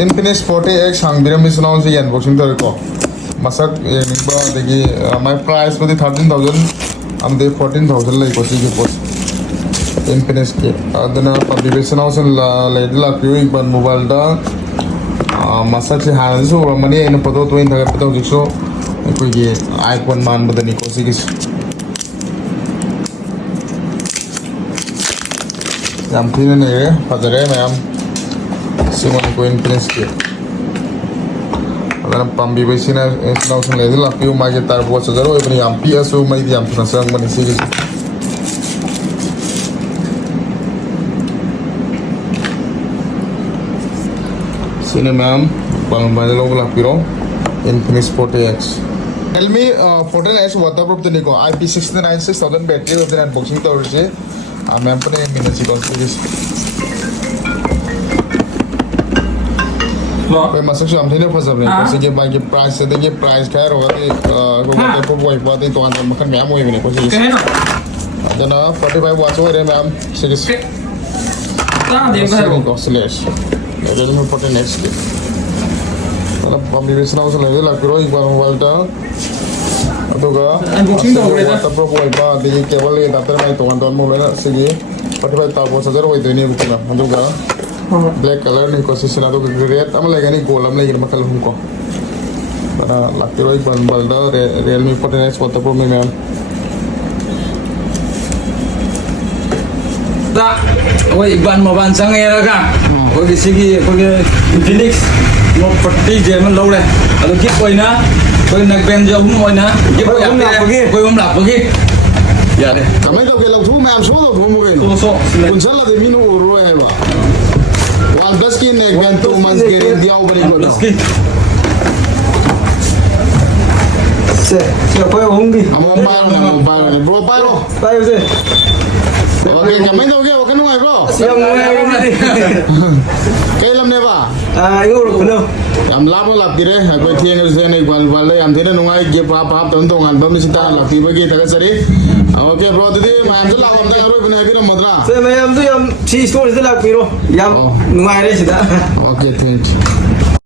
Infinix 40X hàng mi sunau si unboxing tar ko masak ba degi my price ko 13,000 am de 14,000 lai ko si ke post Infinix ke adana public sunau san la pyo ik ban mobile da masak se han so mani en photo to in thaga photo jikso ko ge iPhone man badani ko si ke yam thina ne padare ma'am Simon ko Infinix ke adana pambi besina sunau san le la pyo ma ke tar bo sa jaro ibni am pi asu mai di am na sang mani si ke sini ma'am bang lo la piro Infinix 40X Realme 14S waterproof tani ko IP696,000 battery of the unboxing to se ma'am pane minute si ko Kaya masuk siya amthine phasab ne kasi ke ba ke price se de price kaya ro ati ko ke ko boy pa ti to an makan ma'am hoy ne ko si jana 45 watts ho re ma'am sigis ta de ko slash Realme 14X ke ala pambi besna us le la piro ik bar mobile ta aduga unboxing to re ta pro boy pa de cable le ta mai to an mobile sigi 45 ta ko sajar hoy de ne bukina aduga black color ni ko sisina to red am lagi ni gold am lagi makal humko para lakiro ik ban da Realme 14X waterproof me ma'am da oi ban mobile sang era ka ko sigi ko Infinix no 40 je man lo le alo kip oi na ko nak pen jo hum oi na kip oi am la ko hum la pagi ya de kamai to ke lo thu ma'am so lo thu mo ke so kun sala de minu uro hai ba One plus skin ne kan 2 months guarantee diao bari ko se ko hongi mobile bro paro tayo se okay kamai to ke okay no hai bro siang ngai kai lam ne ba ingo ro kuno am labo lap dire ko thieng se ne wal am thina nungai ge pa ton to ngal bam si ta lap ti ba ge ta sari okay bro didi ma am la am ta ro bina bi madra se me am tu yam chi store se la piro yam ngai re sida okay thank you